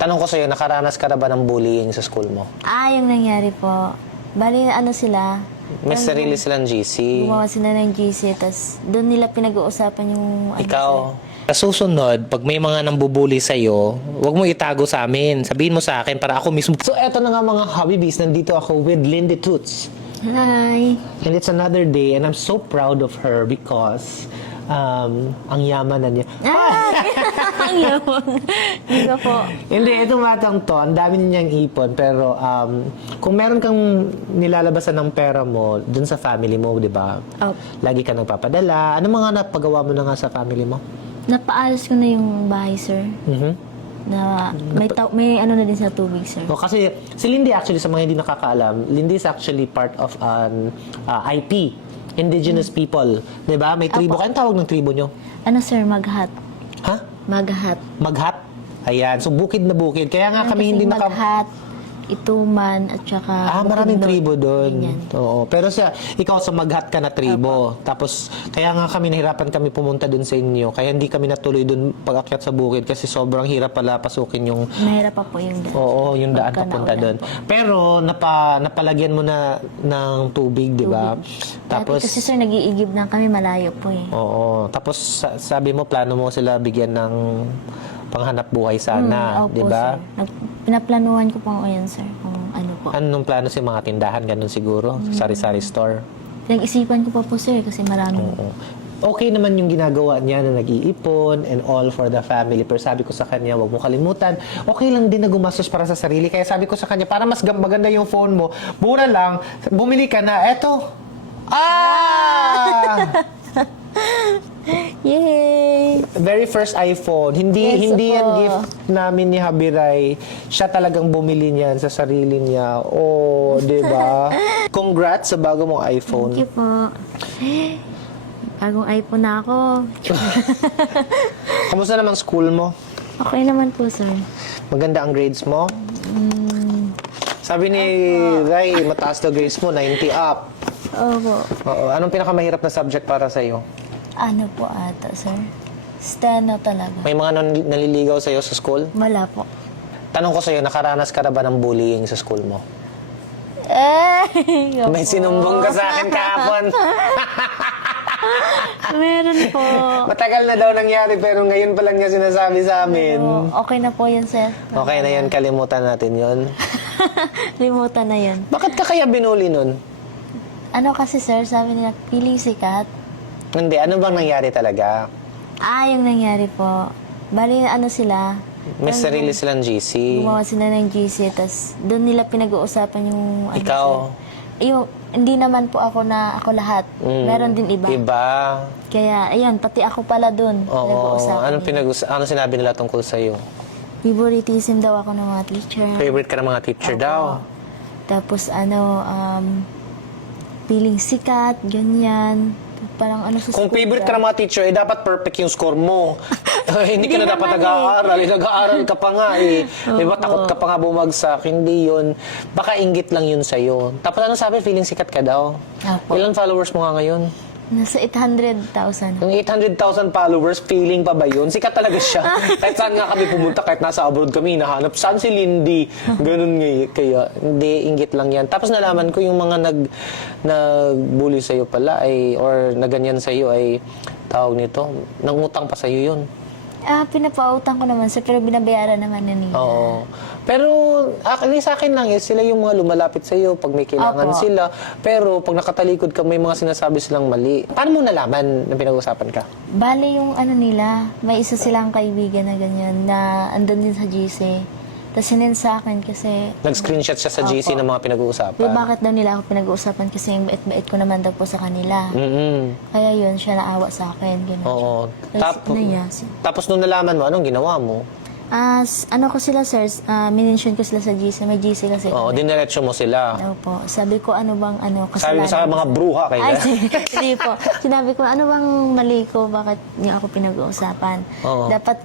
Tanong ko sa'yo, nakaranas ka na ba ng bullying sa school mo? Yung nangyari po. Bali, ano sila? May sarili silang GC. Gumawa sila ng GC, tapos doon nila pinag-uusapan yung... Ikaw, sa susunod, pag may mga nambubuli sa'yo, huwag mo itago sa amin. Sabihin mo sa akin para ako mismo. So, eto na nga mga Habibis. Nandito ako with Lindy Toots. Hi! And it's another day and I'm so proud of her because ang yaman na niya. Ang yaman. Hindi ko po. Hindi, itong batang to, ang dami niyang ipon, pero kung meron kang nilalabasan ng pera mo dun sa family mo, di ba? Oh. Lagi ka nagpapadala. Ano mga napagawa mo na nga sa family mo? Napaalis ko na yung bahay, sir. Na may ano na din sa tubig, sir. O, kasi si Lindy actually, sa mga hindi nakakaalam, Lindy is actually part of an IP, Indigenous People. Di ba? May tribo. Kaya tawag ng tribo nyo? Ano, sir? Maghat. Ha? Maghat. Maghat? Ayan. So, bukid na bukid. Kaya nga kami hindi Maghat, Ituman, at saka... maraming Bukidnon. tribo doon. Ganyan. Oo. Pero ikaw sa Maghat ka na tribo. Tapos, kaya nga kami nahirapan kami pumunta doon sa inyo. Kaya hindi kami natuloy doon pag-akyat sa bukid kasi sobrang hirap pala pasukin yung... Mahirap pa po yung daan. Oo, yung daan Pagka papunta naulan doon. Pero, napalagyan mo na ng tubig, di ba? Tapos... Kasi, sir, nag-iigib na kami, malayo po eh. Oo. Tapos, sabi mo, plano mo sila bigyan ng panghanap buhay sana, Opo, di ba? sir. Pinaplanuhan ko po ngayon, sir, kung ano po. Anong plano sa mga tindahan? Ganun siguro? Sari-sari store? Pinag-isipan ko pa po, sir, kasi maraming... Oo. Okay naman yung ginagawa niya na nag-iipon and all for the family. Pero sabi ko sa kanya, wag mo kalimutan. Okay lang din na gumastos para sa sarili. Kaya sabi ko sa kanya, para mas maganda yung phone mo, mura lang, bumili ka na. Eto. Yay! Very first iPhone. Hindi Yes, hindi yan opo. gift namin ni Habiray. Siya talagang bumili niyan sa sarili niya. Oh, 'di ba? Congrats sa bago mong iPhone. Thank you po. Bagong iPhone na ako. Kamusta naman school mo? Okay naman po, sir. Maganda ang grades mo? Sabi ni Ray, mataas na grades mo, 90 up. Opo. Oo. Anong pinakamahirap na subject para sa iyo? Ano po ata, sir? Steno talaga. May mga naliligaw sa iyo sa school? Wala po. Tanong ko sa iyo, nakaranas ka na ba ng bullying sa school mo? May sinumbong ka sa akin kahapon. Meron po. Matagal na daw nangyari pero ngayon pa lang niya sinasabi sa amin. Pero okay na po yan, sir. Okay na yan, kalimutan natin yon. Limutan na yan. Bakit ka kaya binuli nun? Ano kasi, sir, sabi nila, piling sikat. Hindi, ano bang nangyari talaga? Yung nangyari po. Bali, ano sila, May sarili silang GC. gumawa sila ng GC, tapos doon nila pinag-uusapan yung... ano, Ikaw? sir. Yung, hindi naman po ako lahat. Meron din iba. Iba? Kaya, ayun, pati ako pala doon. Oo. Pinag-uusapan nila. Ano sinabi nila tungkol sa'yo? Favoritism daw ako ng mga teacher. Favorite ka ng mga teacher daw? Tapos feeling sikat, ganyan. Parang ano sa Kung school favorite ka ng mga teacher, dapat perfect yung score mo. Hindi ka na Hindi dapat naman nag-aaral. Nag-aaral ka pa nga eh. Diba, takot ka pa nga bumagsak. Hindi yun. Baka inggit lang yun sa'yo. Tapos ano sabi, feeling sikat ka daw? Opo. Ilan followers mo nga ngayon? Nasa 800,000. Yung 800,000 followers, feeling pa ba yun? Sikat talaga siya. Kahit saan nga kami pumunta, kahit nasa abroad kami, nahanap, saan si Lindy? Ganun nga kaya, hindi, inggit lang yan. Tapos nalaman ko yung mga nag-bully sa'yo pala, or naganyan sa'yo ay, tawag nito, nangutang pa sa'yo yun. Pinapautang ko naman, sir, pero binabayaran naman na nila. Oo. Pero, actually, sa akin lang, sila yung mga lumalapit sa'yo pag may kailangan Opo. sila. Pero, pag nakatalikod ka, may mga sinasabi silang mali. Paano mo nalaman na pinag-usapan ka? Bale yung ano nila, may isa silang kaibigan na ganyan, na andun din sa GC. Tapos sinend sa akin kasi... Nag-screenshot siya sa GC ng mga pinag-uusapan. bakit daw nila ako pinag-uusapan kasi yung bait-bait ko naman daw po sa kanila. Kaya yun, siya naawa sa akin. Ganun. Oo. Tapos, Tapos nung nalaman mo, anong ginawa mo? ano ko sila, sir, minention ko sila sa GC. May GC kasi. Oo, diniretso mo sila. Opo. Sabi ko, ano bang, kasalanan. Sabi mo sa mga bruha kayo. Ay, hindi po. Sinabi ko, ano bang mali ko? Bakit niyo ako pinag-uusapan? Oo. Dapat,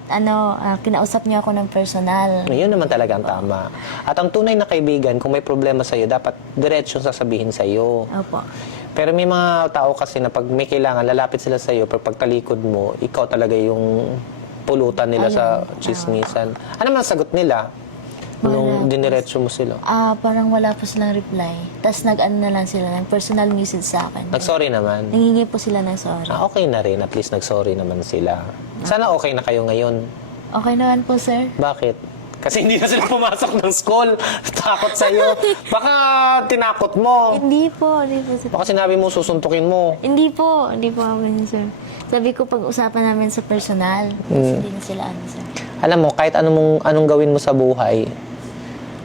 kinausap niyo ako ng personal. Yun naman talaga ang tama. At ang tunay na kaibigan, kung may problema sa'yo, dapat diretsyo sasabihin sa'yo. Opo. Pero may mga tao kasi na pag may kailangan, lalapit sila sa'yo, pag pagtalikod mo, ikaw talaga yung pulutan nila sa chismisan. Ano man sagot nila? Nung diniretso mo sila. Parang wala po silang reply. Tapos nag-ano na lang sila, ng personal message sa akin. Nag-sorry naman. Nangingi po sila ng sorry. Okay na rin. At least nag-sorry naman sila. Sana okay na kayo ngayon. Okay naman po, sir. Bakit? Kasi hindi na sila pumasok ng school. Takot sa'yo. Baka tinakot mo. Hindi po, sir. Baka sinabi mo, susuntukin mo. Hindi po ako ganyan, sir. Sabi ko, pag-usapan namin sa personal. Kasi hindi na sila sir. Alam mo, kahit anong gawin mo sa buhay,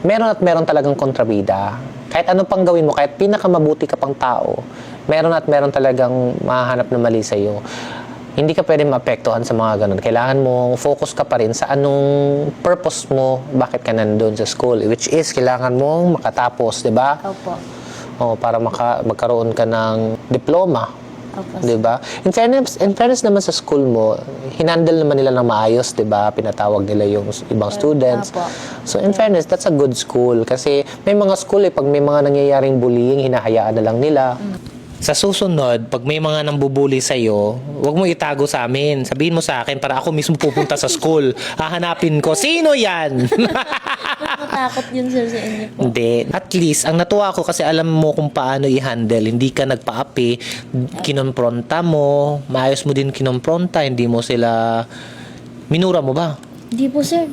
meron at meron talagang kontrabida. Kahit ano pang gawin mo, kahit pinakamabuti ka pang tao, meron at meron talagang mahanap na mali sa'yo. Hindi ka pwede maapektuhan sa mga ganun. Kailangan mo focus ka pa rin sa anong purpose mo, bakit ka nandun sa school. Which is, kailangan mong makatapos, di ba? Opo. Para magkaroon ka ng diploma. Opo, Di ba? In fairness naman sa school mo, hinandle naman nila ng maayos, di ba? Pinatawag nila yung ibang students. Opo. So in fairness, that's a good school. Kasi may mga school pag may mga nangyayaring bullying, hinahayaan na lang nila. Sa susunod, pag may mga nambubuli sa'yo, huwag mo itago sa amin. Sabihin mo sa akin para ako mismo pupunta sa school. Hahanapin ko, sino yan? Matatakot yun, sir, sa inyo po. Hindi. At least, ang natuwa ko kasi alam mo kung paano i-handle. Hindi ka nagpa-api. Kinompronta mo. Maayos mo din kinompronta. Hindi mo sila... Minura mo ba? Hindi po, sir.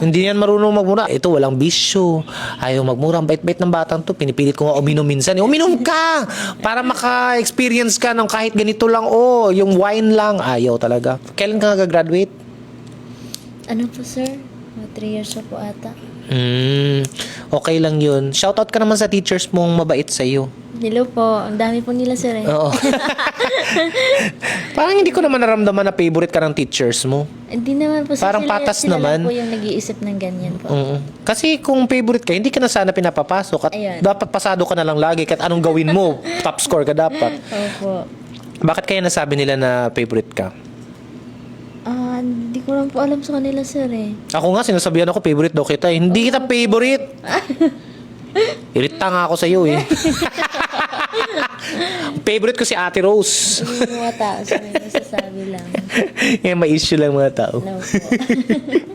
Hindi yan marunong magmura. Ito, walang bisyo. Ayaw magmura. Ang bait-bait ng batang to. Pinipilit ko nga uminom minsan. Uminom ka! Para maka-experience ka ng kahit ganito lang. Yung wine lang. Ayaw talaga. Kailan ka nag-graduate? Ano po, sir? 3 years na po ata. Okay lang yun. Shoutout ka naman sa teachers mong mabait sa'yo. Hello po. Ang dami po nila, sir. Oo. Parang hindi ko naman naramdaman na favorite ka ng teachers mo. Hindi naman po. Parang patas sila naman. lang po yung nag-iisip ng ganyan po. Kasi kung favorite ka, hindi ka na sana pinapapasok at Ayun. dapat pasado ka na lang lagi kahit anong gawin mo, top score ka dapat. Opo. Bakit kaya nasabi nila na favorite ka? Hindi ko lang po alam sa kanila, sir eh. Ako nga, sinasabihan ako, favorite daw kita. Hindi kita favorite. Irita nga ako sa'yo eh. Favorite ko si Ate Rose. Yung mga tao, sir, may nasasabi lang. May issue lang mga tao. Hello po.